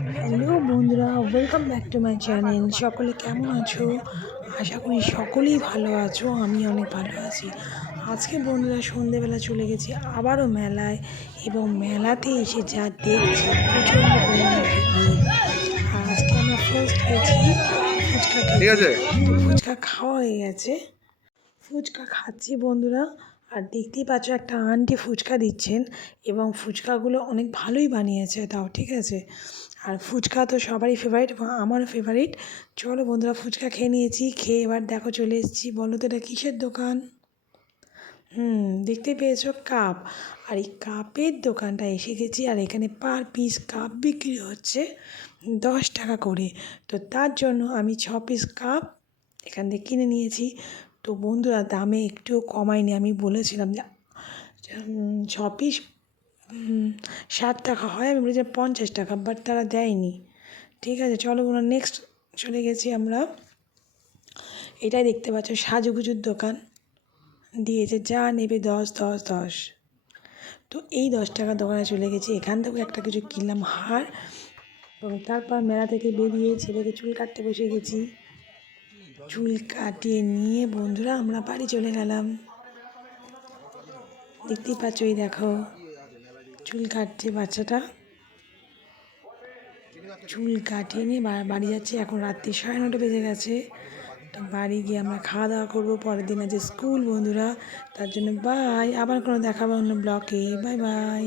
Hello বন্ধুরা welcome back to my channel সকলে কেমন আছো? আশা করি সকলেই ভালো আছো আমি অনেক ভালো আছি। আজকে বন্ধুরা সন্ধেবেলা চলে গেছি আবারও মেলায় এবং মেলাতে এসে যা দেখছি প্রচণ্ড পরিমাণে আজকে আমরা ফার্স্ট গেছি ফুচকা ঠিক আছে। ফুচকা খাওয়া হয়ে গেছে। ফুচকা খাচ্ছি বন্ধুরা। আর দেখতেই পাচ্ছ একটা আন্টি ফুচকা দিচ্ছেন এবং ফুচকাগুলো অনেক ভালোই বানিয়েছে তাও, ঠিক আছে? আর ফুচকা তো সবারই ফেভারিট এবং আমারও ফেভারিট চলো বন্ধুরা, ফুচকা খেয়ে নিয়েছি, খেয়ে এবার দেখো চলে এসেছি। বলো তো এটা কিসের দোকান? হুম, দেখতে পেয়েছ কাপ আর এই কাপের দোকানটা এসে গেছি আর এখানে পার পিস কাপ বিক্রি হচ্ছে দশ টাকা করে। তো তার জন্য আমি ছ পিস কাপ এখান থেকে কিনে নিয়েছি। তো বন্ধুরা, দামে একটুও কমায়নি। আমি বলেছিলাম যে ছ পিস ষাট টাকা হয়। আমি বলেছিলাম পঞ্চাশ টাকা বাট তারা দেয়নি। ঠিক আছে, চলো বন্ধুরা নেক্সট চলে গেছি আমরা। এটাই দেখতে পাচ্ছ, সাজুগুজুর দোকান। দিয়েছে, যা নেবে দশ দশ দশ। তো এই দশ টাকার দোকানে চলে গেছি। এখান থেকে একটা কিছু কিনলাম, হার। তারপর মেলা থেকে বেরিয়ে ছেলেকে চুল কাটতে বসে গেছি। চুল কাটিয়ে নিয়ে বন্ধুরা আমরা বাড়ি চলে গেলাম। দেখতেই পাচ্ছ এই দেখো, চুল কাটছে বাচ্চাটা। চুল কাটিয়ে নিয়ে বাড়ি যাচ্ছে, এখন রাত্রি সাড়ে নটা বেজে গেছে। তো বাড়ি গিয়ে আমরা খাওয়া দাওয়া করব, পরের দিন আছে স্কুল বন্ধুরা, তার জন্য বাই আবার কোনো দেখাবো অন্য ব্লকে বাই বাই